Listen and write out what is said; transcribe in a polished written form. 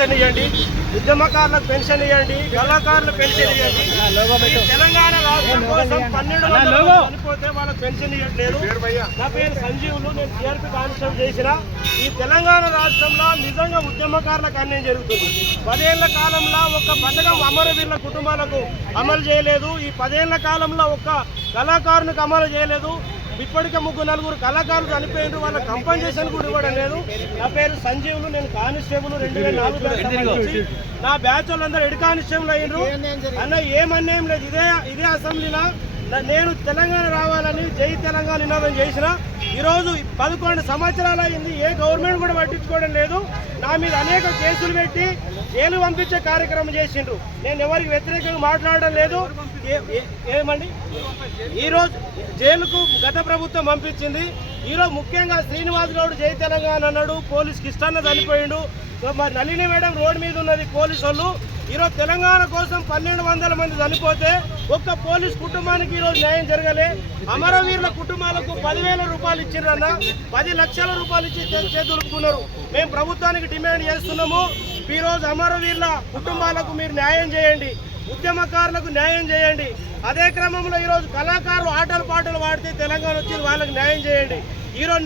Pension ఇవ్వండి, ఉద్యమకారులకు pension ఇవ్వండి, కళాకారులకు పెన్షన్ ఇవ్వండి. తెలంగాణ రాష్ట్రం కోసం 1200 చనిపోతే వాళ్ళకి పెన్షన్ ఇవ్వట్లేదు. నా పేరు సంజీవులు, నేను టీఆర్పీ కానిస్టేబుల్ చేసిన. ఈ తెలంగాణ రాష్ట్రంలో నిజంగా ఉద్యమకారులకు అన్యాయం జరుగుతుంది. 10 ఏళ్ల కాలంలో ఒక్క పథకం అమరవీరుల కుటుంబాలకు అమలు చేయలేదు. ఈ 10 ఏళ్ల కాలంలో ఒక్క కళాకారునికి అమలు చేయలేదు. ఇప్పటికే 3-4 కళాకారులు చనిపోయినారు, వాళ్ళ కంపెన్సేషన్ కూడా ఇవ్వడం లేదు. నా పేరు సంజీవులు, నేను కానిస్టేబుల్ 2004 నా బ్యాచ్ వాళ్ళందరూ హెడ్ కానిస్టేబుల్ అయ్యారు. అన్న ఏమన్యాయం లేదు. ఇదే అసెంబ్లీలో నేను తెలంగాణ రావాలని జై తెలంగాణ నినాదం చేసిన. ఈరోజు 11 సంవత్సరాలు అయింది, ఏ గవర్నమెంట్ కూడా పట్టించుకోవడం లేదు. నా మీద అనేక కేసులు పెట్టి జైలు పంపించే కార్యక్రమం చేసిండ్రు. నేను ఎవరికి వ్యతిరేకంగా మాట్లాడడం లేదు. ఏమండి ఈరోజు జైలుకు గత ప్రభుత్వం పంపించింది. ఈరోజు ముఖ్యంగా శ్రీనివాస్ గౌడ్ జై తెలంగాణ అన్నాడు, పోలీస్ కిష్టన్న చనిపోయిండు, మరి నళిని మేడం రోడ్డు మీద ఉన్నది పోలీసు వాళ్ళు. ఈరోజు తెలంగాణ కోసం 1200 మంది చనిపోతే ఒక్క పోలీస్ కుటుంబానికి ఈరోజు న్యాయం జరగలే. అమరవీరుల కుటుంబాలకు 10,000 రూపాయలు ఇచ్చిండ్రన్న, 10 లక్షల రూపాయలు ఇచ్చి చేతులుకున్నారు. మేము ప్రభుత్వానికి డిమాండ్ చేస్తున్నాము, ఈరోజు అమరవీరుల కుటుంబాలకు మీరు న్యాయం చేయండి, ఉద్యమకారులకు న్యాయం చేయండి. అదే క్రమంలో ఈరోజు కళాకారులు ఆటలు పాటలు పాడితే తెలంగాణ వచ్చి వాళ్ళకి న్యాయం చేయండి. ఈరోజు